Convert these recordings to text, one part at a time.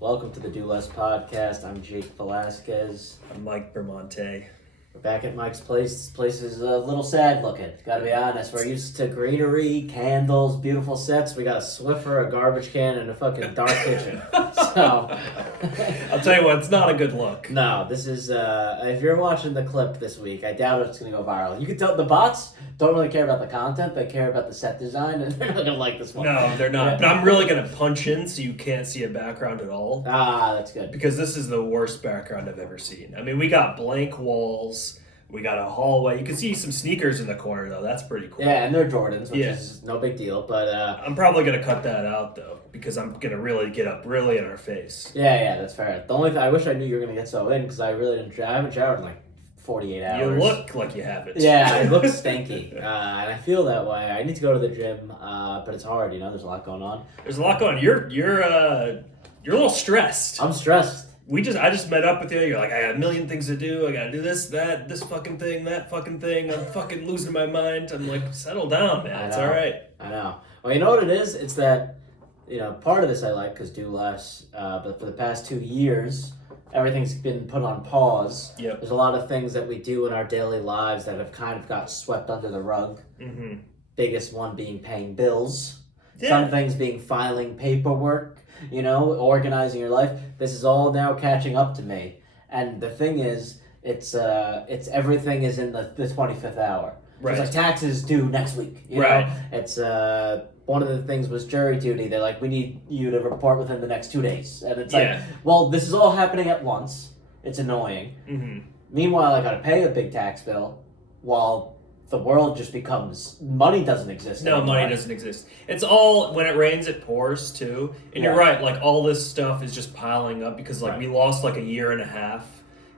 Welcome to the Do Less podcast. I'm Jake Velasquez. I'm Mike Bermonte. We're back at Mike's place. This place is a little sad looking. Gotta be honest. We're used to greenery, candles, beautiful sets. We got a Swiffer, a garbage can, and a fucking dark kitchen. So, I'll tell you what, it's not a good look. no, this is, if you're watching the clip this week, I doubt it's gonna go viral. You can tell the bots don't really care about the content, they care about the set design, and they're not gonna like this one. No, they're not. But I'm really going to punch in so you can't see a background at all. Ah, that's good. Because this is the worst background I've ever seen. I mean, we got blank walls. We got a hallway. You can see some sneakers in the corner, though. That's pretty cool. Yeah, and they're Jordans, which Yeah. is no big deal, but, I'm probably going to cut that out, though, because I'm going to really get up really in our face. yeah, that's fair. The only thing I wish I knew you were gonna get so in because I really didn't. I haven't showered in like 48 hours. You look like you have it. Yeah, it looks stinky, and I feel that way. I need to go to the gym, but it's hard. You know, there's a lot going on. There's a lot going on. You're a little stressed. I'm stressed. I just met up with you. You're like, I got a million things to do. I gotta do this, that, this fucking thing, that fucking thing. I'm fucking losing my mind. I'm like, settle down, man. It's all right. I know. Well, you know what it is? It's that, part of this I like because do less. But for the past 2 years, everything's been put on pause. Yep. There's a lot of things that we do in our daily lives that have kind of got swept under the rug. Mm-hmm. Biggest one being paying bills. Yeah. Some things being filing paperwork, organizing your life. This is all now catching up to me. And the thing is, it's everything is in the 25th hour. Right. It's like taxes due next week. Right. It's one of the things was jury duty. They're like, we need you to report within the next 2 days. And it's like, well, this is all happening at once. It's annoying. Mm-hmm. Meanwhile, I got to pay a big tax bill while the world just becomes money doesn't exist No, anymore. money doesn't exist. It's all, when it rains, it pours, too. And Yeah. you're right, like, all this stuff is just piling up because, like, Right. we lost, like, a year and a half.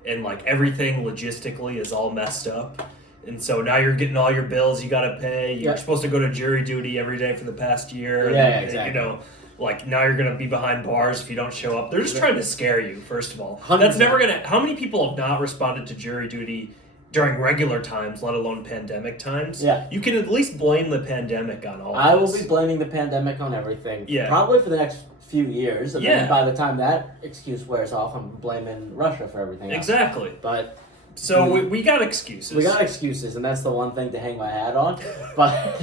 And, like, everything logistically is all messed up. And so now you're getting all your bills you got to pay. You're Yeah. supposed to go to jury duty every day for the past year. Yeah, and, exactly. Like now you're going to be behind bars if you don't show up. They're just trying to scare you, first of all. 100%. That's never going to... How many people have not responded to jury duty during regular times, let alone pandemic times? Yeah. You can at least blame the pandemic on all I of will this. be blaming the pandemic on everything. Yeah. Probably for the next few years. And Yeah. then by the time that excuse wears off, I'm blaming Russia for everything else. Exactly. But So we got excuses. we got excuses, and that's the one thing to hang my hat on. But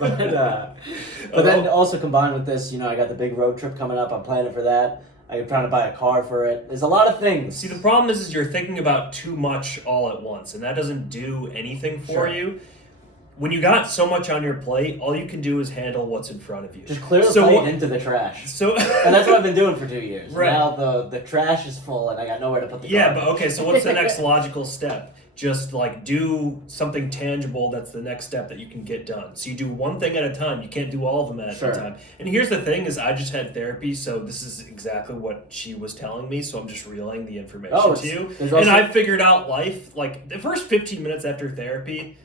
but then also combined with this, I got the big road trip coming up. I'm planning for that. I'm trying to buy a car for it. There's a lot of things. See, the problem is you're thinking about too much all at once, and that doesn't do anything for Sure. you. When you got so much on your plate, all you can do is handle what's in front of you. Just clear the So plate what- into the trash. So And that's what I've been doing for 2 years. Right. Now the trash is full, and I got nowhere to put the yeah, garbage. but okay. So what's the next logical step? Just like do something tangible. That's the next step that you can get done. So you do one thing at a time. You can't do all of them at Sure. a time. And here's the thing: is I just had therapy, so this is exactly what she was telling me. So I'm just relaying the information Oh, to you. there's And also- I figured out life. Like the first 15 minutes after therapy,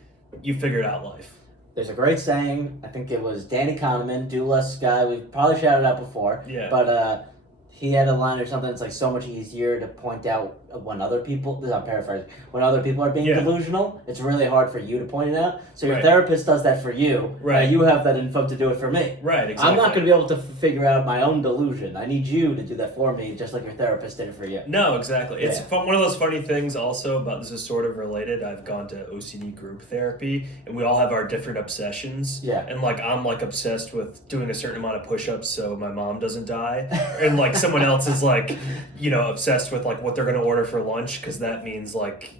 you figured out life. There's a great saying. I think it was Danny Kahneman, Do Less guy. We've probably shouted out before. Yeah. But he had a line or something. It's like so much easier to point out when other people. This is I'm paraphrasing. When other people are being Yeah. delusional, it's really hard for you to point it out. So your Right. therapist does that for you. Right. Now you have that info to do it for me. Right. Exactly. I'm not going to be able to figure out my own delusion. I need you to do that for me, just like your therapist did it for you. No, exactly. It's Yeah. one of those funny things also about this is sort of related. I've gone to OCD group therapy and we all have our different obsessions. Yeah. And like I'm like obsessed with doing a certain amount of push-ups so my mom doesn't die. And like someone else is like, obsessed with like what they're going to order for lunch because that means like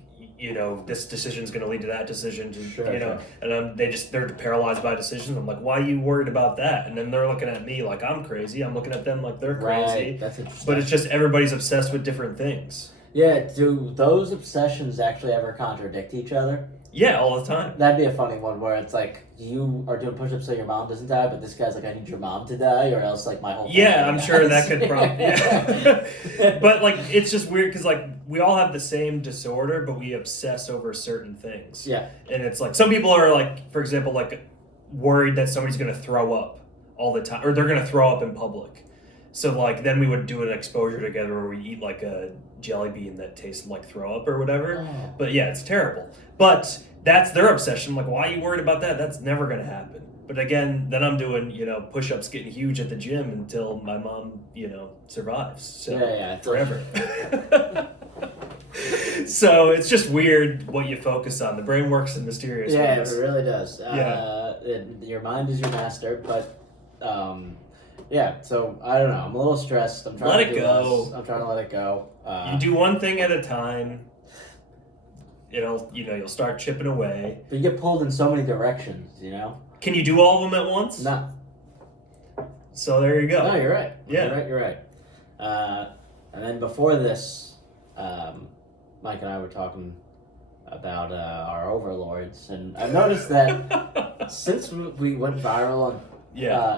this decision is going to lead to that decision to, Sure, and they're paralyzed by decisions. I'm like, why are you worried about that? And then they're looking at me like I'm crazy. I'm looking at them like they're crazy. Right. That's interesting. But it's just everybody's obsessed with different things. Yeah. Do those obsessions actually ever contradict each other? Yeah, all the time. That'd be a funny one where it's like you are doing push-ups so your mom doesn't die, but this guy's like, I need your mom to die, or else like my whole Yeah, family I'm sure that dies. could probably. Yeah. But like, it's just weird because like we all have the same disorder, but we obsess over certain things. Yeah. And it's like some people are like, for example, like worried that somebody's going to throw up all the time, or they're going to throw up in public. So like then we would do an exposure together where we eat like a jelly bean that tasted like throw up or whatever. Oh. But yeah, it's terrible. But that's their obsession. Like, why are you worried about that? That's never going to happen. But again, then I'm doing, push-ups, getting huge at the gym until my mom, survives. So Yeah, forever. So it's just weird what you focus on. The brain works in mysterious ways. It really does. Your mind is your master, but so I don't know. I'm a little stressed. I'm trying Let to it do go. less. I'm trying to let it go. You do one thing at a time. You'll start chipping away. But you get pulled in so many directions, Can you do all of them at once? No. So there you go. No, you're right. Yeah. You're right. And then before this, Mike and I were talking about our overlords, and I've noticed that since we went viral on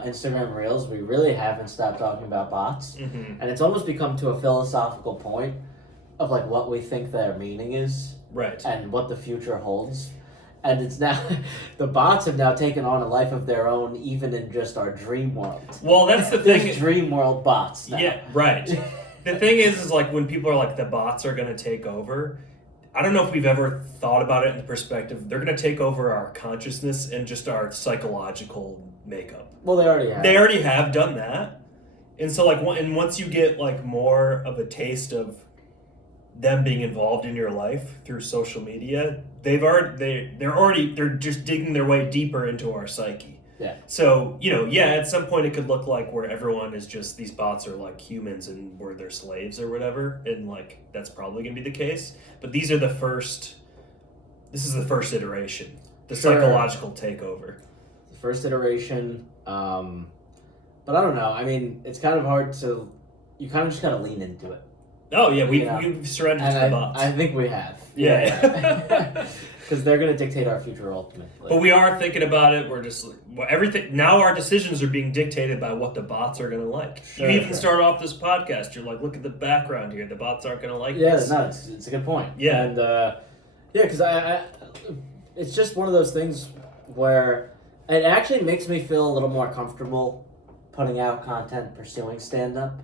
Instagram Reels, we really haven't stopped talking about bots, Mm-hmm. and it's almost become to a philosophical point of like what we think their meaning is, Right. and what the future holds. And it's now, the bots have now taken on a life of their own, even in just our dream world. Well, that's the thing. There's dream world bots now. Yeah, right. The thing is like when people are like, the bots are going to take over, I don't know if we've ever thought about it in the perspective, they're going to take over our consciousness and just our psychological makeup. Well, they already have. They already have done that. And so like, and once you get like more of a taste of them being involved in your life through social media, they're just digging their way deeper into our psyche. Yeah. So, at some point it could look like where everyone is just, these bots are like humans and we're their slaves or whatever. And like, that's probably going to be the case. But this is the first iteration, the psychological takeover. The first iteration. But I don't know. I mean, it's kind of hard to, you kind of just got to lean into it. Oh yeah, we've surrendered to the bots. I think we have. Yeah. Because they're going to dictate our future ultimately. But we are thinking about it. We're just everything now. Our decisions are being dictated by what the bots are going to like. Sure, you even start off this podcast. You're like, look at the background here. The bots aren't going to like this. No, it's a good point. Yeah, and because I it's just one of those things where it actually makes me feel a little more comfortable putting out content, pursuing stand-up,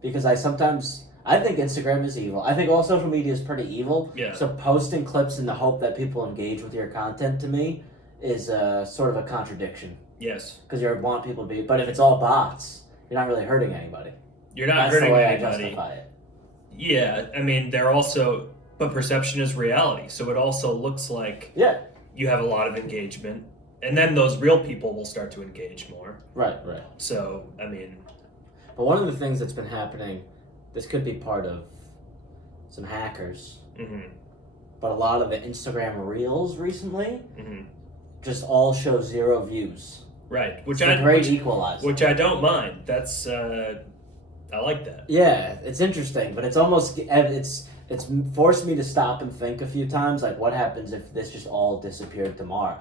because I think Instagram is evil. I think all social media is pretty evil. Yeah. So posting clips in the hope that people engage with your content, to me, is sort of a contradiction. Yes. Because you want people to be... But if it's all bots, you're not really hurting anybody. You're not That's hurting the way anybody. I justify it. Yeah, I mean, they're also... But perception is reality. So it also looks like you have a lot of engagement. And then those real people will start to engage more. Right. So, I mean... But one of the things that's been happening... This could be part of some hackers, but a lot of the Instagram Reels recently just all show 0 views. Right, Which is a great equalizer. Which I don't mind. That's I like that. Yeah, it's interesting, but it's almost it's forced me to stop and think a few times, like what happens if this just all disappeared tomorrow.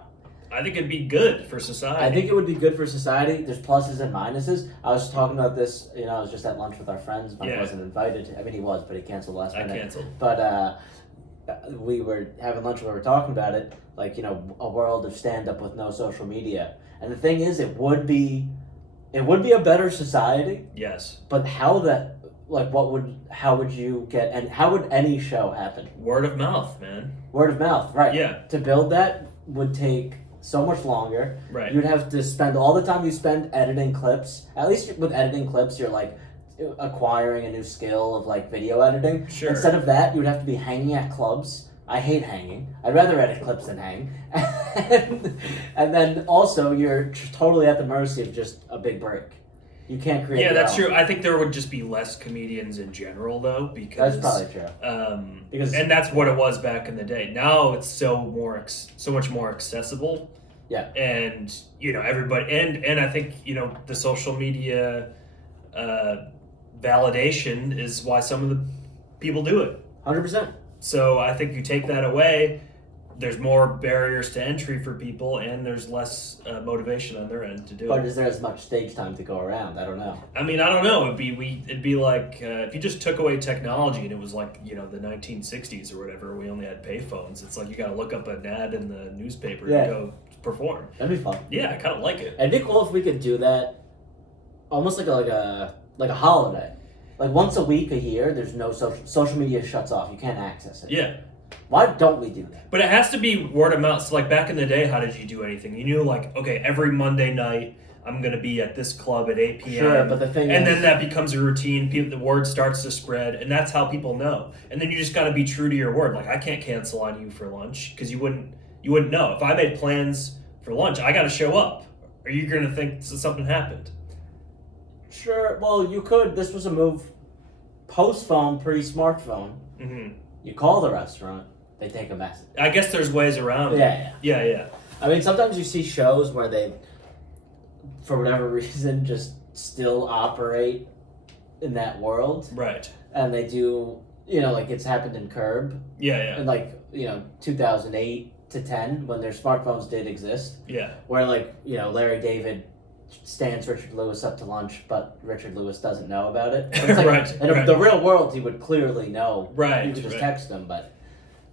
I think it'd be good for society. I think it would be good for society. There's pluses and minuses. I was talking about this, I was just at lunch with our friends. Mike wasn't invited. I mean, he was, but he canceled last minute. I canceled. But we were having lunch and we were talking about it, like, a world of stand-up with no social media. And the thing is, it would be a better society. Yes. But how would you get, and how would any show happen? Word of mouth, man. Word of mouth, right. Yeah. To build that would take so much longer. Right. You'd have to spend all the time you spend editing clips. At least with editing clips, you're like acquiring a new skill of like video editing. Sure. Instead of that, you would have to be hanging at clubs. I hate hanging. I'd rather edit clips than hang. and then also, you're totally at the mercy of just a big break. You can't create. Yeah, that's true. I think there would just be less comedians in general, though, because that's probably true. And that's what it was back in the day. Now it's so much more accessible. Yeah. And everybody, and I think the social media validation is why some of the people do it. 100%. So I think you take that away, there's more barriers to entry for people, and there's less motivation on their end to do it. But is there as much stage time to go around? I don't know. I mean, I don't know. It'd be like if you just took away technology and it was like the 1960s or whatever. We only had payphones. It's like you got to look up an ad in the newspaper to go perform. That'd be fun. Yeah, I kind of like it. It'd be cool if we could do that, almost like a holiday. Like once a week, a year, there's no social media shuts off. You can't access it. Yeah. Why don't we do that? But it has to be word of mouth. So like back in the day, how did you do anything? You knew like, okay, every Monday night I'm gonna be at this club at 8 p.m. Sure, but the thing and is, then that becomes a routine. The word starts to spread, and that's how people know. And then you just got to be true to your word. Like I can't cancel on you for lunch because you wouldn't know. If I made plans for lunch, I got to show up. Or you're gonna think something happened. sure. Well, you could. This was a move post phone, pre smartphone. Mm-hmm. You call the restaurant, they take a message. I guess there's ways around it. Yeah. I mean, sometimes you see shows where they, for whatever reason, just still operate in that world, Right. and they do. Like it's happened in Curb, Yeah. in 2008 to 10 when their smartphones did exist, Yeah. where Larry David stands Richard Lewis up to lunch, but Richard Lewis doesn't know about it. So it's like, Right, in right. the real world, he would clearly know. Right, You could just right. text him, but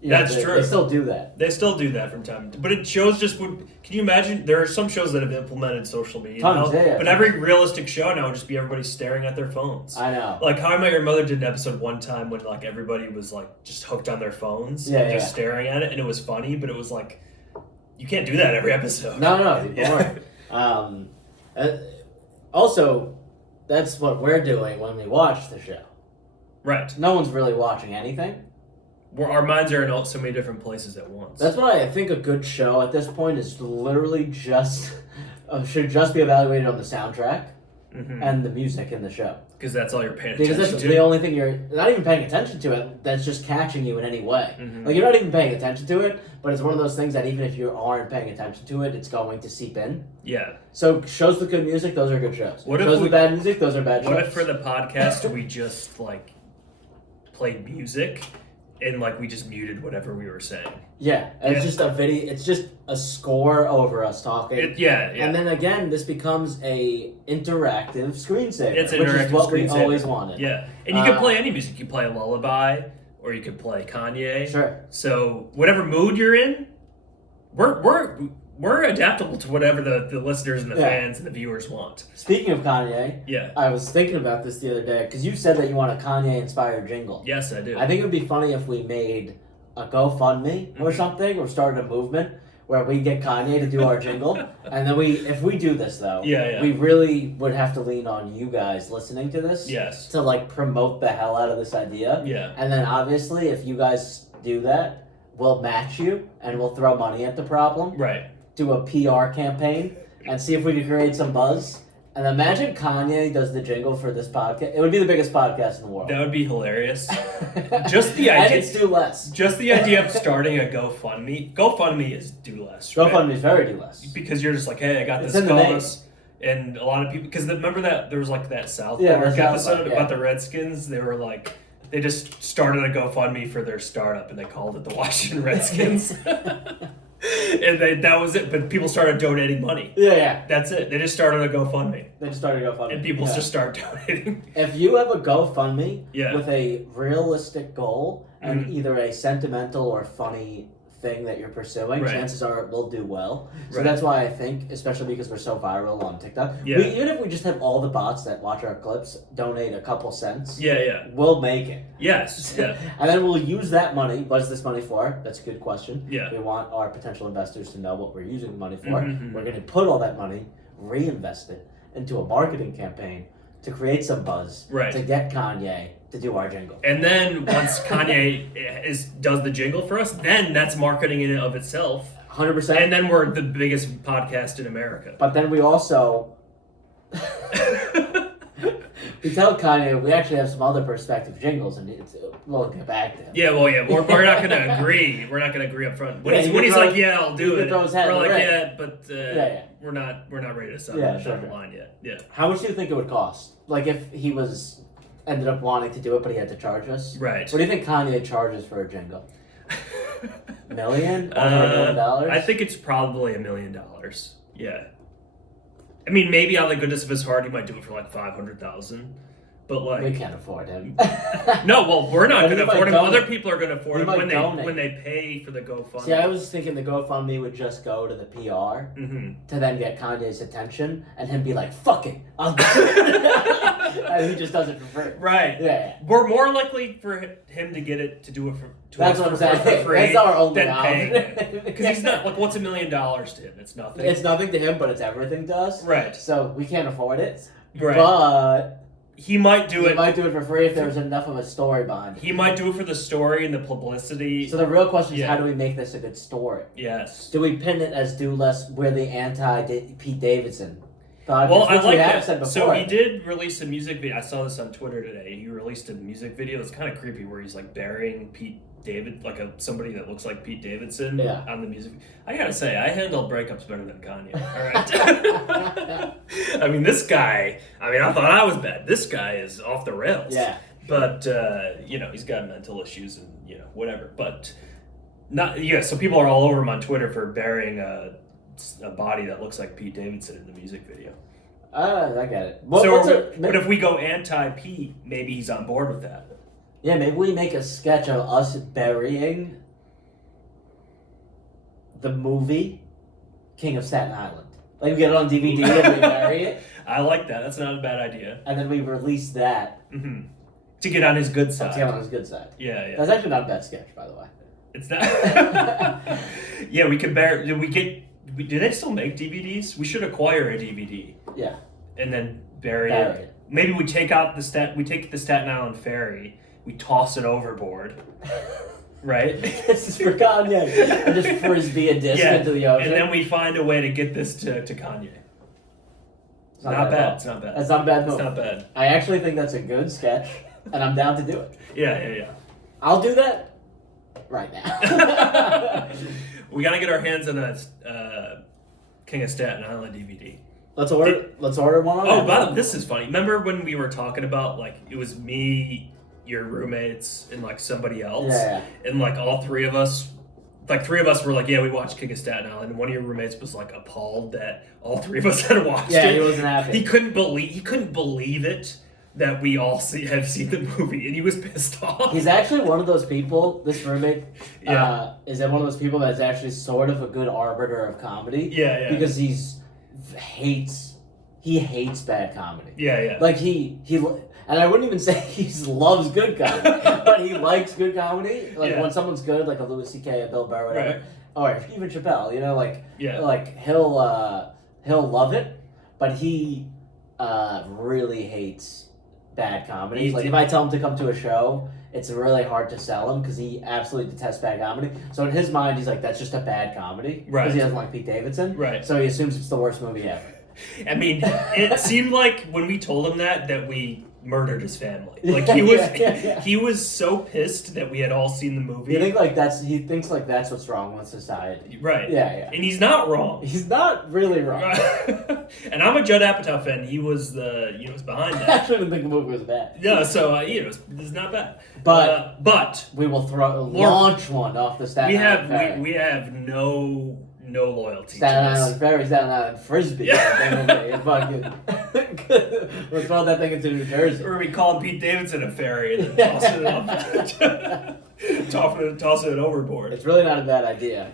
That's they, true. They still do that. They still do that from time to time. But it shows just would. Can you imagine? There are some shows that have implemented social media Tons, now, yeah. but every realistic show now would just be everybody staring at their phones. I know. Like How I Met Your Mother did an episode one time when like everybody was like just hooked on their phones Yeah, and just yeah. staring at it, and it was funny, but it was like you can't do that every episode. No, you're Yeah. boring. Also, that's what we're doing when we watch the show. Right. No one's really watching anything. Where our minds are in so many different places at once. That's why I think a good show at this point is literally just should just be evaluated on the soundtrack and the music in the show. Because that's all you're paying Because attention that's to. the only thing you're not even paying attention to it. That's just catching you in any way. Mhm. Like you're not even paying attention to it, but it's one of those things that even if you aren't paying attention to it, it's going to seep in. Yeah. So shows with good music, those are good shows. What if shows we- with bad music, those are bad shows. What if for the podcast we just like played music and like we just muted whatever we were saying? Yeah, it's Yeah. just a video. It's just a score over us talking. Yeah. And then again, this becomes a interactive screensaver, It's which is interactive what we screensaver. always wanted. Yeah, and you can play any music. You play a lullaby, or you could play Kanye. Sure. So whatever mood you're in, we're adaptable to whatever the listeners and the Yeah. fans and the viewers want. Speaking of Kanye, Yeah. I was thinking about this the other day because you said that you want a Kanye-inspired jingle. Yes, I do. I think it would be funny if we made a GoFundMe or Mhm. something, or started a movement where we get Kanye to do our jingle, and then if we do this though, Yeah. we really would have to lean on you guys listening to this Yes. to like promote the hell out of this idea. Yeah. And then obviously, if you guys do that, we'll match you and we'll throw money at the problem, Right. do a PR campaign, and see if we can create some buzz. And imagine Kanye does the jingle for this podcast. It would be the biggest podcast in the world. That would be hilarious. Just the And idea. it's do less. Just the idea of starting a GoFundMe. GoFundMe is do less. Right? GoFundMe is very do less. Because you're just like, hey, I got It's this in the name. cause, and a lot of people. Because remember that there was like that South Yeah, Park the South episode Park, about the Redskins. They were like, they just started a GoFundMe for their startup, and they called it the Washington Redskins. And that was it. But people started donating money. Yeah. That's it. They just started a GoFundMe, They just started a GoFundMe. and people Yeah. just start donating. If you have a GoFundMe Yeah. with a realistic goal and Mhm. either a sentimental or funny thing that you're pursuing, Right. chances are it will do well. So Right. that's why I think, especially because we're so viral on TikTok, Yeah. even if we just have all the bots that watch our clips donate a couple cents, Yeah. we'll make it. Yes. Yeah. And then we'll use that money. What is this money for? That's a good question. Yeah. We want our potential investors to know what we're using the money for. Mhm. We're going to put all that money, reinvest it into a marketing campaign to create some buzz, Right. to get Kanye to do our jingle. And then once Kanye does the jingle for us, then that's marketing in and of itself. 100%. And then we're the biggest podcast in America. But then we also we tell Kanye we actually have some other perspective jingles, and we'll get back to him. Yeah, well, yeah, we're not gonna agree. We're not gonna agree up front. When Yeah, he's, you when can he's throw- like, yeah, I'll you do can it. throw his hat We're in the like, ring. yeah, but Yeah. we're not ready to sign Yeah, down sure, the sure. line yet. Yeah. How much do you think it would cost? Like if he ended up wanting to do it, but he had to charge us. Right. What do you think Kanye charges for a jingle? Million? Over $1 million? I think it's probably $1 million. Yeah. I mean, maybe out of the goodness of his heart, he might do it for like 500,000. But like, We can't afford him. no, well, we're not But going he to might afford him. donate. Other people are going to afford He him might when donate. they pay for the GoFundMe. See, I was thinking the GoFundMe would just go to the PR Mm-hmm. to then get Kanye's attention, and him be like, "Fuck it, I'll do it." And he just does it for free. Right. Yeah. We're more likely for him to get it to do it for. That's us what I'm for saying. free That's our only than paying him. option. Because he's not like, what's $1 million to him? It's nothing. It's nothing to him, but it's everything to us. Right. So we can't afford it. Right. But He might do he it. might do it for free if there's enough of a story behind it. He might do it for the story and the publicity. So the real question is, Yeah. how do we make this a good story? Yes. Do we pin it as do less? We're the anti Pete Davidson podcast, Well, I which like we have that. said So before. he did release a music video. I saw this on Twitter today. He released a music video. It's kind of creepy where he's like burying Pete David, like somebody that looks like Pete Davidson Yeah. on the music. I gotta say, I handle breakups better than Kanye. All right. I mean, this guy. I mean, I thought I was bad. This guy is off the rails. Yeah. But he's got mental issues and whatever. But not So people are all over him on Twitter for burying a body that looks like Pete Davidson in the music video. I get it. But if we go anti-Pete, maybe he's on board with that. Yeah, maybe we make a sketch of us burying the movie King of Staten Island. Like we get it on DVD and we bury it, I like that. That's not a bad idea. and then we release that Mm-hmm. To get on his good side. to get on his good side. Yeah. That's actually not a bad sketch, by the way. It's not. Yeah, we could bear. Do they still make DVDs? We should acquire a DVD. Yeah. And then bury Bury it. it. Maybe we take the Staten Island ferry. We toss it overboard. Right? This is for Kanye. And just frisbee a disc into the ocean. And then we find a way to get this to Kanye. It's Not bad. at all. It's not bad. That's not a bad It's move. not bad. I actually think that's a good sketch, and I'm down to do it. Yeah. I'll do that right now. We gotta get our hands on a King of Staten Island DVD. Let's order one. Oh, but this is funny. Remember when we were talking about like it was me, your roommates, and like somebody else, Yeah. and like all three of us. Like three of us were like, yeah, we watched King of Staten Island, and one of your roommates was like appalled that all three of us had watched Yeah, it. he wasn't happy. He couldn't believe it that we all have seen the movie, and he was pissed off. He's actually one of those people. This roommate, Yeah. is one of those people that's actually sort of a good arbiter of comedy. Yeah. Because he hates bad comedy. Yeah. Like he, and I wouldn't even say he loves good comedy, but he likes good comedy. Like Yeah. when someone's good, like a Louis C.K., a Bill Burr, whatever, or even Chappelle. Yeah. Like he'll love it, but he really hates bad comedy. Like if I tell him to come to a show, it's really hard to sell him because he absolutely detests bad comedy. So in his mind, he's like, that's just a bad comedy Right. because he doesn't like Pete Davidson. Right. So he assumes it's the worst movie ever. I mean, it seemed like when we told him that we murdered his family. Like he was, Yeah. he was so pissed that we had all seen the movie. He thinks like that's what's wrong with society. Right. Yeah. And he's not wrong. He's not really wrong. And I'm a Judd Apatow fan. He was was behind I that. actually didn't think the movie was bad. Yeah, so it's not bad. But but we will launch one off the Staten Island Ferry. we have no loyalty Staten to this. Island Ferry, Staten Island Frisbee. Yeah. We'll throw that thing into New Jersey. Or we call Pete Davidson a fairy and then toss it up, toss it overboard. It's really not a bad idea.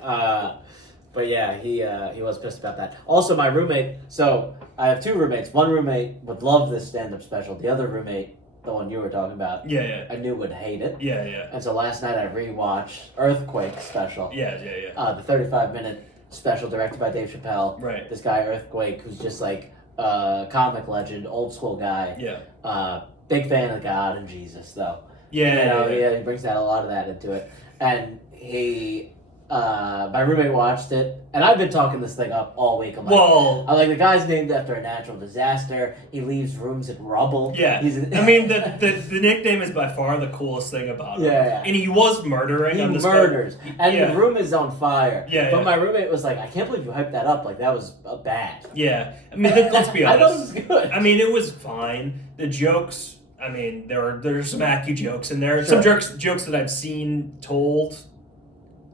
But yeah, he was pissed about that. Also, my roommate. So I have two roommates. One roommate would love this stand-up special. The other roommate, the one you were talking about, Yeah. I knew would hate it. Yeah. And so last night I rewatched Earthquake special. Yeah. The 35-minute special directed by Dave Chappelle. Right. This guy Earthquake, who's just like a comic legend, old school guy. Yeah. Big fan of God and Jesus, though. Yeah. He brings out a lot of that into it. And my roommate watched it, and I've been talking this thing up all week. I'm like, the guy's named after a natural disaster. He leaves rooms in rubble. Yeah. I mean, the nickname is by far the coolest thing about him. Yeah. And he was murdering. He on this murders, and Yeah. the room is on fire. Yeah, But yeah. my roommate was like, I can't believe you hyped that up. Like, that was bad. Yeah. I mean, let's be I honest. thought it was good. I mean, it was fine. The jokes. I mean, there's some Acu jokes in there. Sure. Some jokes that I've seen told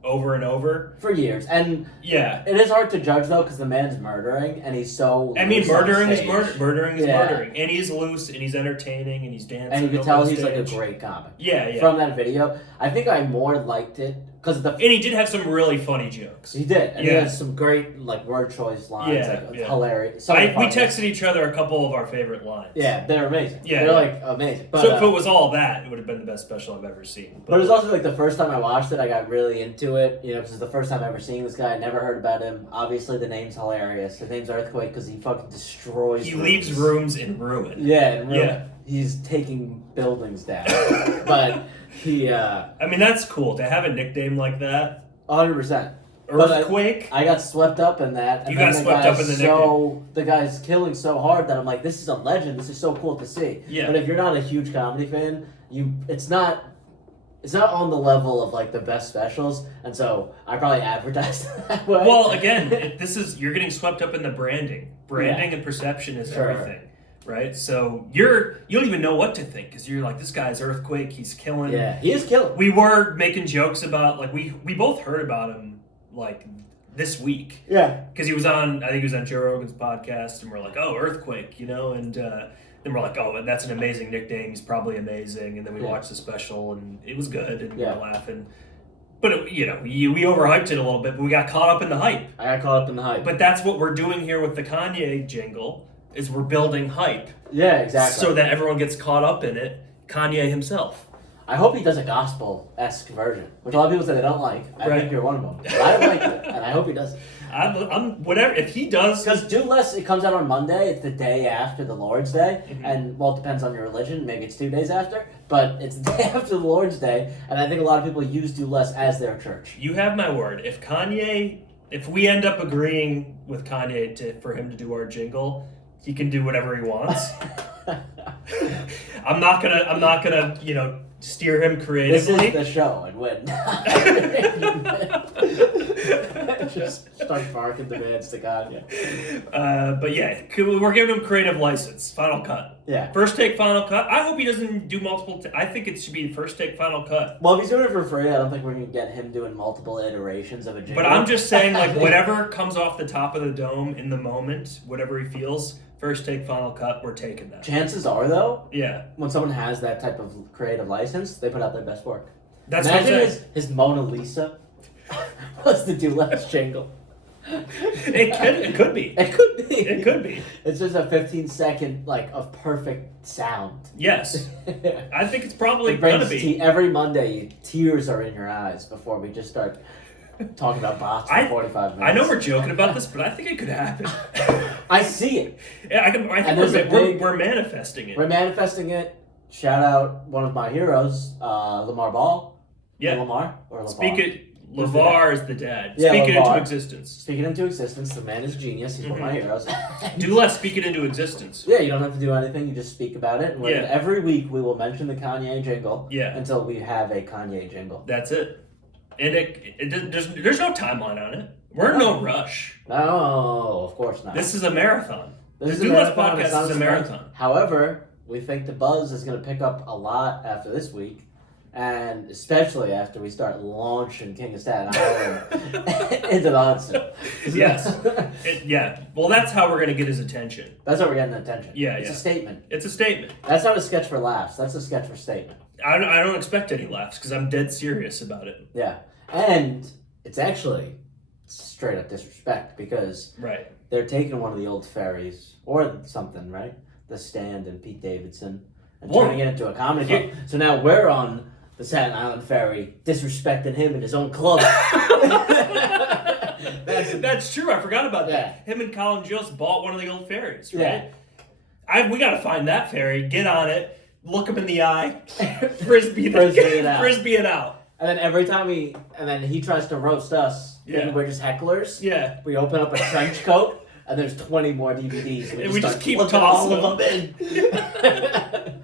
over and over. For years. And Yeah. it is hard to judge, though, because the man's murdering, and he's so I mean, loose on murdering is stage. murdering is Yeah. murdering. And he's loose, and he's entertaining, and he's dancing. And you can up tell on he's like a stage. great comic. Yeah. From that video. I think I more liked it, because And he did have some really funny jokes. he did. And he Yeah. has some great, like, word choice lines. Yeah, Like, yeah. hilarious. We Funny. texted each other a couple of our favorite lines. Yeah, they're amazing. Yeah, They're, yeah. like, amazing. But, So if it was all that, it would have been the best special I've ever seen. But it was also like the first time I watched it, I got really into it. You know, because it's the first time ever seeing this guy. I never heard about him. Obviously, the name's hilarious. His name's Earthquake because he fucking destroys. he rooms. leaves rooms in ruin. Yeah, and really, Yeah. he's taking buildings down. But he, I mean, that's cool to have a nickname like that. 100%. But Earthquake. I got swept up in that. And You then got swept up in the the guy's killing so hard that I'm like, this is a legend. This is so cool to see. Yeah. But if you're not a huge comedy fan, it's not on the level of like the best specials, and so I probably advertised it that way. Well, again, you're getting swept up in the branding. Branding and perception is Sure. everything, right? So you don't even know what to think because you're like, this guy's Earthquake. He's killing. yeah, he is killing. We were making jokes about like we both heard about him like this week Yeah, because I think he was on Joe Rogan's podcast, and we're like, oh, Earthquake, you know, and then we're like, oh, that's an amazing nickname. He's probably amazing, and then we watched the special, and it was good, and we were laughing. But we overhyped it a little bit, but we got caught up in the hype. I got caught up in the hype. But that's what we're doing here with the Kanye jingle, is we're building hype. Yeah, exactly. So that everyone gets caught up in it. Kanye himself. I hope he does a gospel-esque version, which a lot of people say they don't like. I Right. think you're one of them. But I don't like it, and I hope he does it. I'm whatever. If he does, Because Do Less, it comes out on Monday. It's the day after the Lord's Day. Mhm. And, well, it depends on your religion. Maybe it's 2 days after. But it's the day after the Lord's Day. And I think a lot of people use Do Less as their church. you have my word. If we end up agreeing with Kanye for him to do our jingle, he can do whatever he wants. I'm not gonna steer him This creatively. is the show and win. Just start barking demands to Kanye. But yeah, we're giving him creative license. Final cut. Yeah. First take, final cut. I hope he doesn't do multiple. I think it should be first take, final cut. Well, if he's doing it for free, I don't think we're going to get him doing multiple iterations of a jingle. But I'm just saying, like, whatever comes off the top of the dome in the moment, whatever he feels, first take, final cut, we're taking that. Chances are, though, Yeah. when someone has that type of creative license, they put out their best work. That's what I'm Imagine saying. his Mona Lisa was the Do Less jingle. It could be. It could be. It could be. It's just a 15-second, like, of perfect sound. Yes. I think it's probably It gonna brings be. every Monday, tears are in your eyes before we just start talking about bots for 45 minutes. I know we're joking about this, but I think it could happen. I see it. Yeah, I And there's think a we're, big- we're manifesting it. We're manifesting it. Shout out one of my heroes, Lamar Ball. Yeah. Lamar or LeVar? Speak it. LeVar is the dad. Yeah, Speak it LeVar. into existence. Speak it into existence. The man is genius. He's one of my heroes. Do less. Speak it into existence. Yeah, you don't have to do anything. You just speak about it. And Yeah. every week we will mention the Kanye jingle Yeah. until we have a Kanye jingle. That's it. And there's no timeline on it. We're in no rush. No, of course not. This is a marathon. This The is Do Less marathon, it's podcast not is a sprint. marathon. However, we think the buzz is going to pick up a lot after this week. And especially after we start launching King of Staten Island into the Hudson. Yes. Yeah. Well, that's how we're going to get his attention. That's how we're getting attention. Yeah, It's yeah. a statement. It's a statement. That's not a sketch for laughs. That's a sketch for statement. I don't expect any laughs because I'm dead serious about it. Yeah. And it's actually straight up disrespect because Right. they're taking one of the old ferries or something, right? The Stand and Pete Davidson and Whoa. turning it into a comedy club. So now we're on the Staten Island ferry disrespecting him in his own club. That's true. I forgot about that. Yeah. Him and Colin Jost bought one of the old ferries, Yeah. right? We got to find that ferry, get on it, look him in the eye, frisbee it out. Frisbee it out. And then every time he tries to roast us, thinking Yeah. we're just hecklers. Yeah. We open up a trench coat, and there's 20 more DVDs. And we just keep flipping all tossing of them in.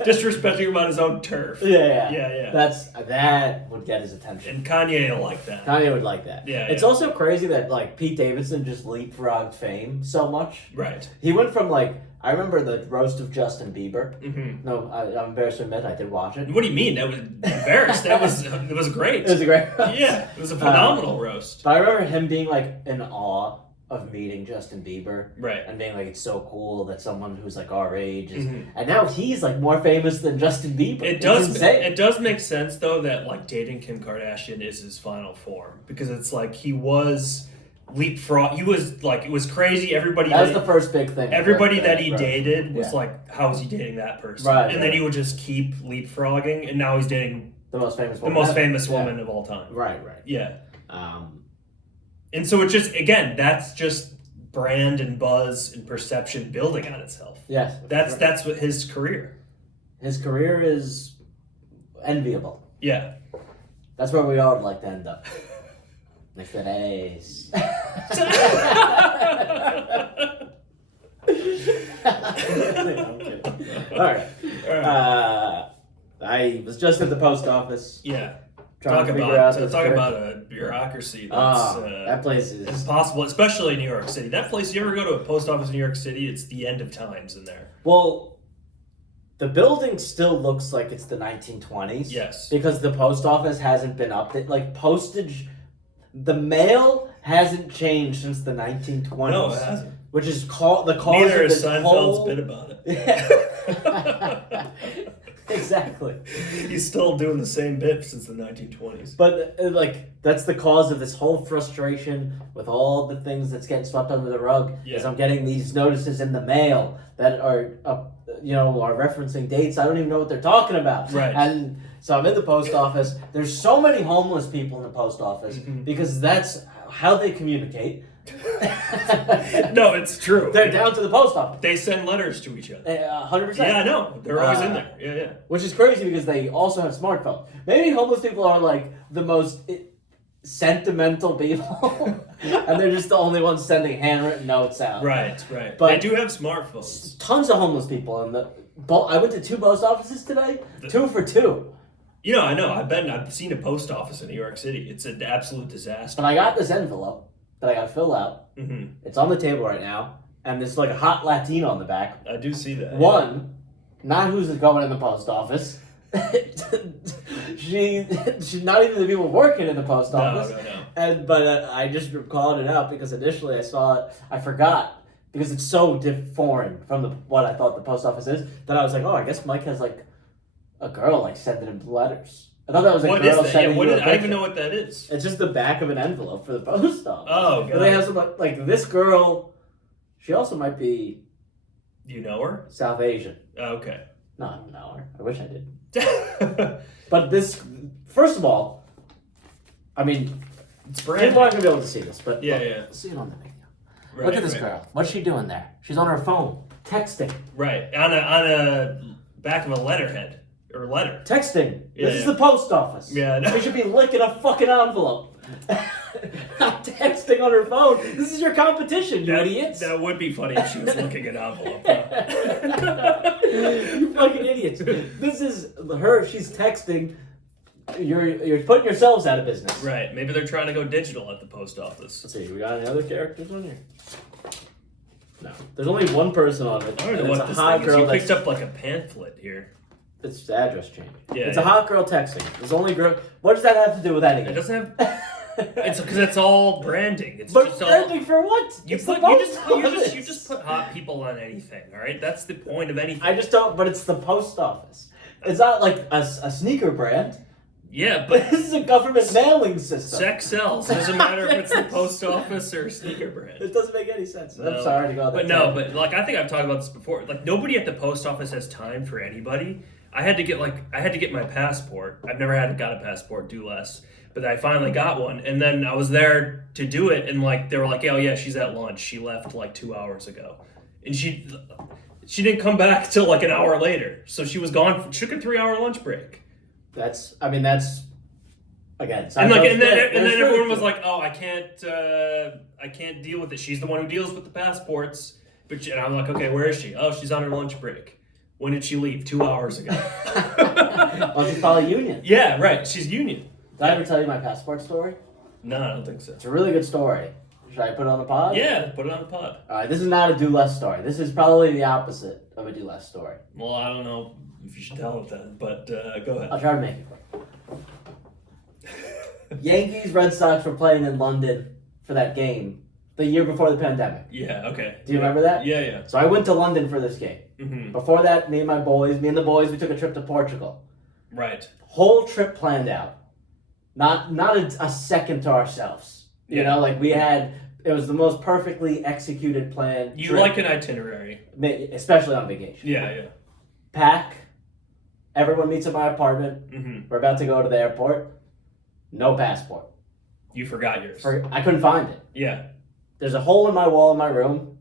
Disrespecting him on his own turf. Yeah. That would get his attention. And Kanye will like that. Kanye would like that. Yeah. It's also crazy that like Pete Davidson just leapfrogged fame so much. Right. He went from like I remember the roast of Justin Bieber. Mm-hmm. No, I'm embarrassed to admit I did watch it. What do you mean? That was embarrassed. It was great. It was a great roast. Yeah, it was a phenomenal roast. But I remember him being like in awe of meeting Justin Bieber. Right. And being like, it's so cool that someone who's like our age is, Mm-hmm. and now he's like more famous than Justin Bieber. It does make sense though that like dating Kim Kardashian is his final form because it's like he was leapfrog. He was like it was crazy. Everybody that was the first big thing. Everybody that he dated was Yeah. like, how is he dating that person? Right, and then he would just keep leapfrogging, and now he's dating the most famous the woman. most famous woman of all time. Right. Yeah. Um, And so it's just again, that's just brand and buzz and perception building on itself. yes. That's what his career. His career is enviable. Yeah. That's where we all would like to end up. Next to A's. I'm kidding. All right. I was just at the post office. Yeah. Trying Talk to figure out about a bureaucracy that's that place is impossible, especially in New York City. That place, you ever go to a post office in New York City, it's the end of times in there. well. The building still looks like it's the 1920s. Yes. Because the post office hasn't been updated. Like postage, the mail hasn't changed since the 1920s. No, it hasn't. Which is the cause Neither of is this Seinfeld's whole... bit about it. Yeah. Exactly. He's still doing the same bit since the 1920s. But like that's the cause of this whole frustration with all the things that's getting swept under the rug. Yeah. Is I'm getting these notices in the mail that are are referencing dates. I don't even know what they're talking about. Right. And so I'm in the post office. There's so many homeless people in the post office because that's how they communicate. No, it's true. They're down to the post office. They send letters to each other. 100%. Yeah, I know. They're always in there. Yeah. Which is crazy because they also have smartphones. Maybe homeless people are like the most sentimental people, and they're just the only ones sending handwritten notes out. Right. But They do have smartphones. Tons of homeless people, and I went to 2 post offices today. 2 for 2. You know, I know. I've seen a post office in New York City. It's an absolute disaster. And I got this envelope that I got to fill out. Mm-hmm. It's on the table right now, and there's like a hot Latino on the back. I do see that. One, not who's going in the post office. She's not even the people working in the post office. No. But I just called it out because initially I saw it, I forgot because it's so foreign from what I thought the post office is that I was like, oh, I guess Mike has like a girl like sending him letters. I thought that was a What girl is that? sending Yeah, you a I don't even picture. know what that is. It's just the back of an envelope for the post office. Oh, But they God. have some like this girl. She also might be Do you know her? South Asian. Oh, okay. No, I don't know her. I wish I did. But this, first of all, I mean, It's people brand. aren't gonna be able to see this, but Yeah, look, yeah. see it on the video. Right, Look at this right. girl. What's she doing there? She's on her phone, texting. Right. On a back of a letterhead. Or letter. Texting. Yeah, This is yeah. the post office. Yeah, I know. She should be licking a fucking envelope. Not texting on her phone. This is your competition, you idiots. That would be funny if she was looking at an envelope. You fucking idiots. This is her. She's texting. You're putting yourselves out of business. Right. Maybe they're trying to go digital at the post office. Let's see. We got any other characters on here? No. There's only one person on it. I don't know and what it's a this hot thing is. girl. You picked up like a pamphlet here. It's the address change. Yeah, It's yeah. a hot girl texting. There's only girl. What does that have to do with It anything? doesn't have. It's because it's all branding. It's But just all. branding for what? You It's put the you post just office. put hot people on anything. All right, that's the point of anything. I just don't. But it's the post office. It's not like a sneaker brand. Yeah, but This is a government mailing system. sex sells. It doesn't matter if it's the post office or a sneaker brand. It doesn't make any sense. I'm No. sorry to go there. But no, but like I think I've talked about this before. Like nobody at the post office has time for anybody. I had to get my passport. I've never got a passport, do less. But I finally got one, and then I was there to do it, and like they were like, "Oh yeah, she's at lunch. She left like 2 hours ago," and she didn't come back till like an hour later. So she was gone. She took a 3-hour lunch break. that's again. And then everyone was like, "Oh, I can't deal with it. She's the one who deals with the passports." And I'm like, "Okay, where is she? Oh, she's on her lunch break." When did she leave? 2 hours ago. Well, she's probably Union. Yeah, right. She's Union. Did I ever tell you my passport story? No, I don't think so. It's a really good story. Should I put it on the pod? Yeah, put it on the pod. Alright, this is not a do less story. This is probably the opposite of a do less story. Well, I don't know if you should tell it then, but go ahead. I'll try to make it quick. Yankees, Red Sox were playing in London for that game the year before the pandemic. Yeah, okay. Do you remember that? Yeah, yeah. So I went to London for this game. Mm-hmm. Before that, me and the boys, we took a trip to Portugal. Right. Whole trip planned out. Not a second to ourselves. You know, like it was the most perfectly executed plan. You trip, like an itinerary. especially on vacation. Yeah, yeah. Pack. Everyone meets at my apartment. Mm-hmm. We're about to go to the airport. No passport. You forgot yours. I couldn't find it. Yeah. There's a hole in my wall in my room.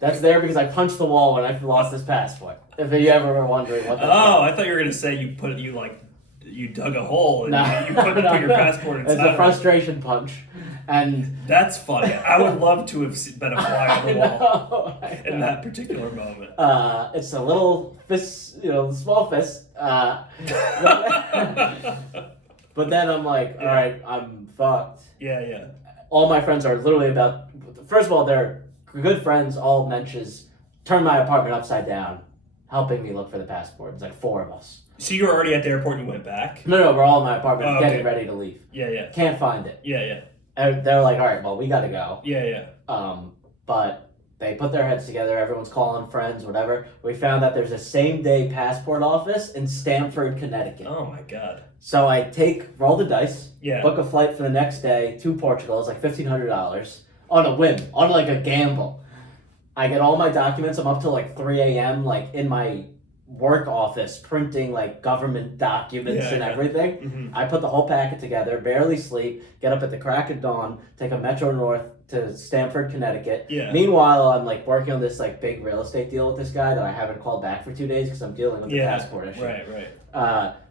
That's there because I punched the wall when I lost this passport. If you ever were wondering what. Oh, I thought you were gonna say you dug a hole and you put your passport inside. It's a frustration punch, and that's funny. I would love to have been a fly on the wall I know. in that particular moment. It's a little fist, small fist. But then I'm like, all right, I'm fucked. Yeah, yeah. All my friends are literally about. First of all, they're good friends. All mentions turned my apartment upside down, helping me look for the passport. It's like 4 of us. So you were already at the airport and you went back? No, we're all in my apartment Oh, okay. getting ready to leave. Yeah, yeah. Can't find it. Yeah, yeah. And they're like, all right, well, we got to go. Yeah, yeah. But they put their heads together. Everyone's calling friends, whatever. We found that there's a same-day passport office in Stamford, Connecticut. Oh my god. So I roll the dice, Yeah. book a flight for the next day to Portugal. It's like $1,500 on a whim, on like a gamble. I get all my documents. I'm up till like 3 a.m. like in my work office printing like government documents and everything. Mm-hmm. I put the whole packet together, barely sleep, get up at the crack of dawn, take a Metro North to Stamford, Connecticut. Yeah. Meanwhile, I'm like working on this like big real estate deal with this guy that I haven't called back for 2 days because I'm dealing with the passport issue. Right, right.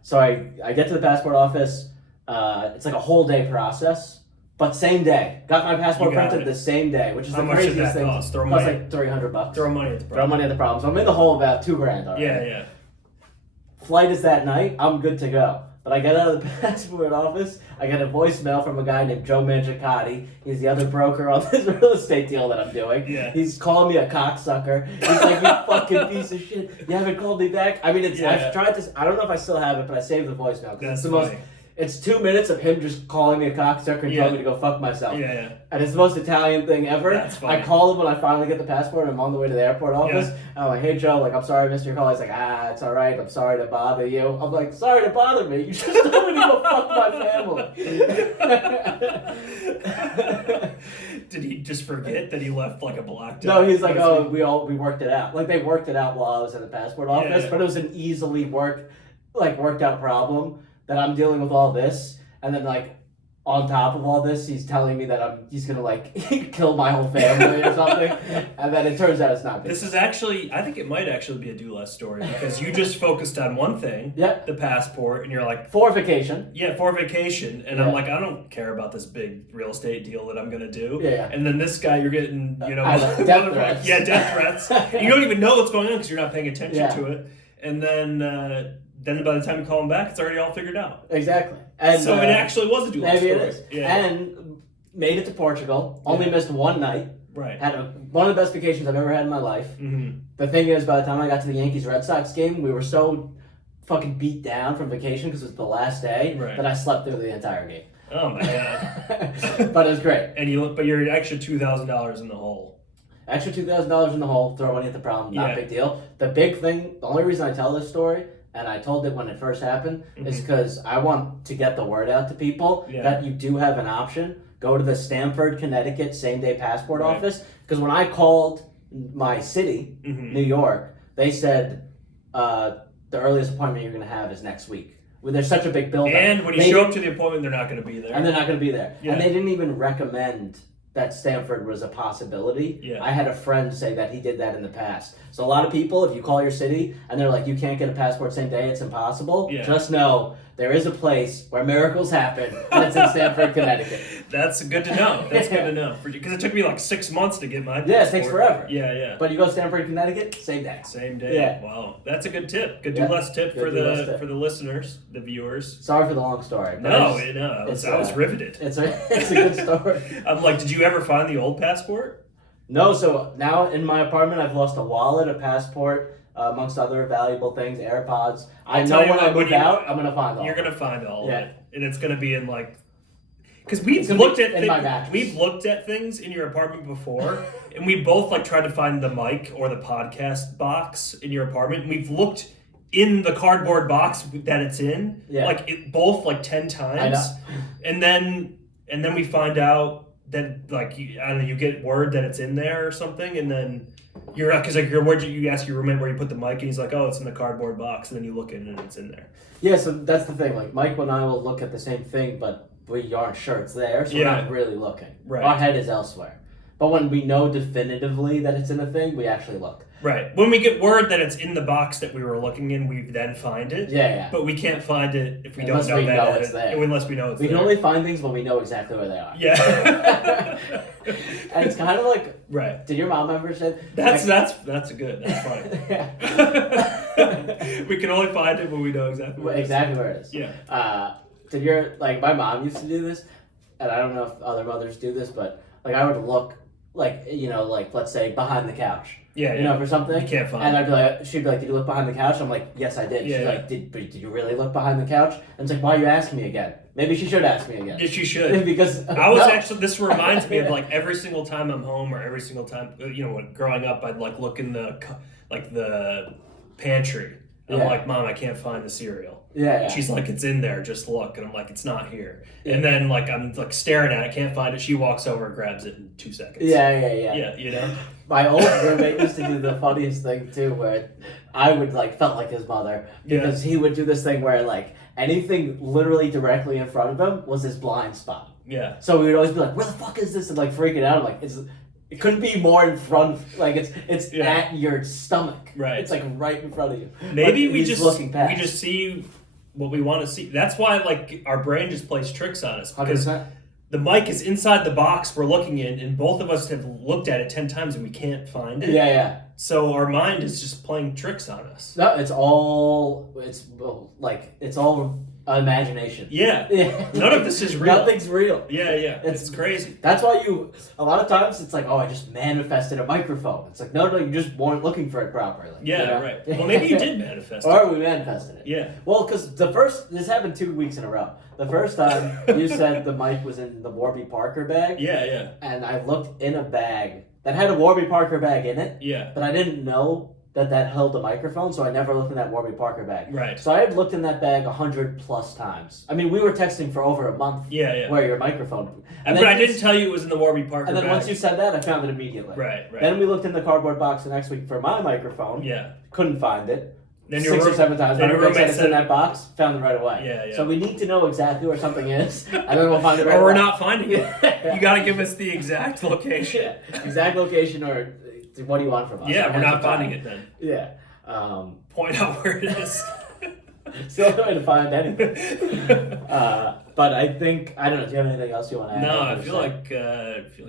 So I get to the passport office. It's like a whole day process, but same day. Got my passport You got printed it. the same day, which is How the much did craziest that thing. cost? Throw Cost money. like $300. Throw money at the Throw problem. money at the problem. So I'm in the hole about $2,000 already. Yeah, yeah. Flight is that night. I'm good to go. But I get out of the passport office. I get a voicemail from a guy named Joe Mangiacotti. He's the other broker on this real estate deal that I'm doing. Yeah. He's calling me a cocksucker. He's like, you fucking piece of shit. You haven't called me back. I mean, I've tried this. I don't know if I still have it, but I saved the voicemail. That's it's the funny. most. It's 2 minutes of him just calling me a cocksucker and telling me to go fuck myself. Yeah, yeah. And it's the most Italian thing ever. That's funny. I call him when I finally get the passport and I'm on the way to the airport office. And I'm like, hey Joe, I'm sorry I missed your call. He's like, it's alright, I'm sorry to bother you. I'm like, sorry to bother me. You just told me to go fuck my family. Did he just forget that he left like a blacked out? No, he's like, we worked it out. Like they worked it out while I was at the passport office, yeah. but it was an easily worked out problem that I'm dealing with all this. And then on top of all this, he's telling me that he's gonna kill my whole family or something, and then it turns out it's not. This is actually, I think it might actually be a do less story because you just focused on one thing, Yep. the passport, and you're like, For vacation. yeah, for vacation, and Yeah. I'm like, I don't care about this big real estate deal that I'm gonna do. Yeah. And then this guy, you're getting, death threats. Yeah, death threats. And you don't even know what's going on because you're not paying attention Yeah. to it. And then by the time you call him back, it's already all figured out. Exactly. And So it actually was a do less maybe story. it is. Yeah. And made it to Portugal. Only Yeah. missed one night. Right. Had one of the best vacations I've ever had in my life. Mm-hmm. The thing is, by the time I got to the Yankees Red Sox game, we were so fucking beat down from vacation because it was the last day Right. that I slept through the entire game. Oh my god. But it was great. But you're an extra $2,000 in the hole. Extra $2,000 in the hole, throw money at the problem, not Yeah. a big deal. The big thing, the only reason I tell this story, and I told it when it first happened, is because I want to get the word out to people Yeah. that you do have an option. Go to the Stamford, Connecticut same-day passport Right. office. Because when I called my city, Mm-hmm. New York, they said the earliest appointment you're going to have is next week. Well, there's such a big build-up. And when you show up to the appointment, they're not going to be there. And they're not going to be there. Yeah. And they didn't even recommend that Stanford was a possibility. Yeah. I had a friend say that he did that in the past. So a lot of people, if you call your city and they're like, you can't get a passport same day, it's impossible. Yeah. Just know there is a place where miracles happen, and it's in Stamford, Connecticut. That's good to know. That's good to know. Because it took me like 6 months to get my passport. Yeah, it takes forever. Yeah, yeah. But you go to Stamford, Connecticut, same day. Same day. Yeah. Wow. That's a good tip. Good Yeah. do less tip Good for do less tip. the listeners, the viewers. Sorry for the long story. But No, it's- no, I was it's, riveted. It's a good story. I'm like, did you ever find the old passport? No, so now in my apartment, I've lost a wallet, a passport, amongst other valuable things, AirPods. I I'll know tell you when I what, when move you- out, I'm gonna find all. You're of it. gonna find all Yeah. of it, and it's gonna be in like, because we've It's gonna be looked at in my mattress. we've looked at things in your apartment before, and we both like tried to find the mic or the podcast box in your apartment. And we've looked in the cardboard box that it's in, Yeah. like both like 10 I times, know. and then we find out that like I don't know, you get word that it's in there or something, and then. You're because like you ask your roommate where you put the mic, and he's like, "Oh, it's in the cardboard box," and then you look in and it's in there. Yeah, so that's the thing. Like Mike and I will look at the same thing, but we aren't sure it's there, so we're Yeah. not really looking. Right. Our head is elsewhere. But when we know definitively that it's in a thing, we actually look. Right. When we get word that it's in the box that we were looking in, we then find it. Yeah, yeah. But we can't find it if we Unless don't know we that know it's there. unless we know it's We there. can only find things when we know exactly where they are. Yeah. And it's kind of like, Right. did your mom ever say? That's good. That's funny. Yeah. We can only find it when we know exactly where it is. Exactly where it is. Yeah. Did your like my mom used to do this, and I don't know if other mothers do this, but like I would look like like let's say behind the couch, Yeah. for something, You can't find and it. I'd be like, she'd be like, did you look behind the couch? I'm like, yes, I did. Yeah. She's like, did you really look behind the couch? And it's like, why are you asking me again? Maybe she should ask me again. Yes, you should. Because I was no. actually. This reminds me of like every single time I'm home, or every single time when growing up, I'd like look in the pantry. And I'm Yeah. like, Mom, I can't find the cereal. Yeah, yeah. She's like, it's in there, just look. And I'm like, it's not here. Yeah. And then like I'm like staring at it, can't find it. She walks over and grabs it in 2 seconds. Yeah. Yeah. My old roommate used to do the funniest thing too, where I would felt like his mother because he would do this thing where anything literally directly in front of him was his blind spot. Yeah. So we would always be like, "Where the fuck is this?" and freaking out. I'm like, it couldn't be more in front. It's Yeah. at your stomach. Right. It's right in front of you. Maybe Like, we he's just looking past. we just see what we want to see. That's why our brain just plays tricks on us because 100%. the mic is inside the box we're looking in, and both of us have looked at it 10 times and we can't find it. Yeah. So our mind is just playing tricks on us. No, it's all imagination. Yeah. Yeah. None of this is real. Nothing's real. Yeah. It's crazy. That's why a lot of times it's like, oh, I just manifested a microphone. It's like, no, you just weren't looking for it properly. Yeah, right. Well, maybe you did manifest it. Or we manifested it. Yeah. Well, because this happened 2 weeks in a row. The first time you said the mic was in the Warby Parker bag, Yeah. and I looked in a bag that had a Warby Parker bag in it, Yeah. but I didn't know that held a microphone, so I never looked in that Warby Parker bag. Right. So I had looked in that bag 100+ times. I mean, we were texting for over a month. Yeah. Where your microphone. But I didn't tell you it was in the Warby Parker And then bag. once you said that, I found it immediately. Right. Then we looked in the cardboard box the next week for my microphone. Yeah. Couldn't find it. Then 6 or 7 times. then My your roommate said roommate it's said in that box. Found it right away. Yeah. So we need to know exactly where something is, and then we'll find it right Or away. we're not finding it. You got to give us the exact location. Yeah. Exact location, or what do you want from us? Yeah, Or we're not what's the finding time? it then. Yeah. Point out where it is. Still no way to find anything. But I think I don't know. Do you have anything else you want to add? No, I feel like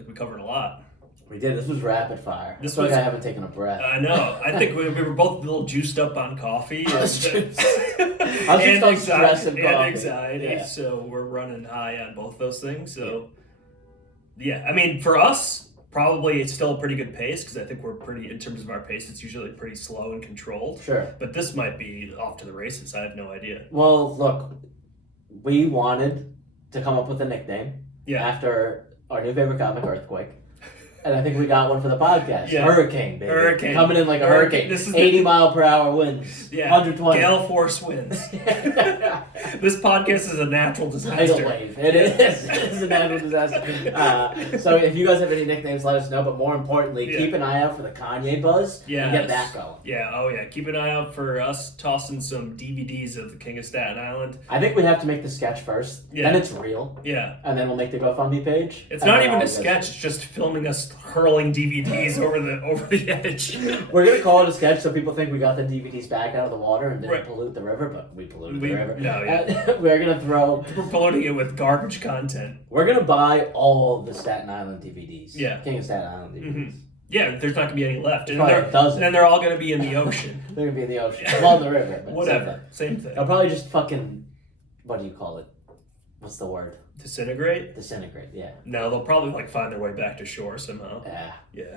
we covered a lot. we did. This was rapid fire. This I feel was- like I haven't taken a breath. I know. I think we were both a little juiced up on coffee. I was juiced and on stress and coffee. anxiety. Yeah. So we're running high on both those things. So yeah, I mean, for us, probably it's still a pretty good pace because I think we're pretty, in terms of our pace, it's usually pretty slow and controlled. Sure. But this might be off to the races. I have no idea. Well, look, we wanted to come up with a nickname Yeah. after our new favorite comic, Earthquake. And I think we got one for the podcast. Yeah. Hurricane, baby. Hurricane. Coming in like a hurricane. This is 80-mile-per-hour winds. Yeah. 120. Gale force winds. This podcast is a natural Tidal disaster. wave. It is. It's a natural disaster. So if you guys have any nicknames, let us know. But more importantly, Yeah. keep an eye out for the Kanye buzz and Yes. get that going. Yeah, oh yeah. Keep an eye out for us tossing some DVDs of the King of Staten Island. I think we have to make the sketch first. Yeah. Then it's real. Yeah. And then we'll make the GoFundMe page. It's and not then even all a goes- sketch, it's just filming us hurling DVDs over the edge. We're gonna call it a sketch so people think we got the DVDs back out of the water and didn't Right. pollute the river, but we polluted We- the river. no, yeah. And we're gonna throw. We're polluting it with garbage content. We're gonna buy all the Staten Island DVDs. Yeah. King of Staten Island DVDs. Mhm. Yeah, there's not gonna be any left. And Probably they're, a dozen. and then they're all gonna be in the ocean. They're gonna be in the ocean, well, in the river. But Whatever. Same thing. They'll probably just fucking. What do you call it? What's the word? Disintegrate? Disintegrate. Yeah. No, they'll probably like find their way back to shore somehow. Yeah. Yeah.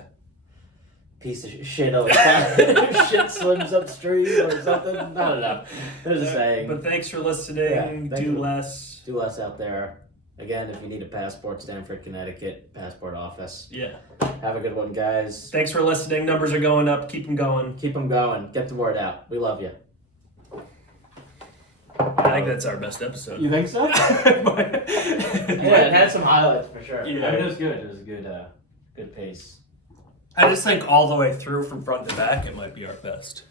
Piece of shit on the shit swims upstream or something. I don't know. There's a saying. But thanks for listening. Yeah, thank Do you. less. Do less out there. Again, if you need a passport, Stamford, Connecticut, passport office. Yeah. Have a good one, guys. Thanks for listening. Numbers are going up. Keep them going. Keep them going. Get the word out. We love you. I think that's our best episode. You think so? But- Yeah, it had some highlights for sure. Yeah. I mean, it was good. It was a good pace. I just think all the way through from front to back, it might be our best.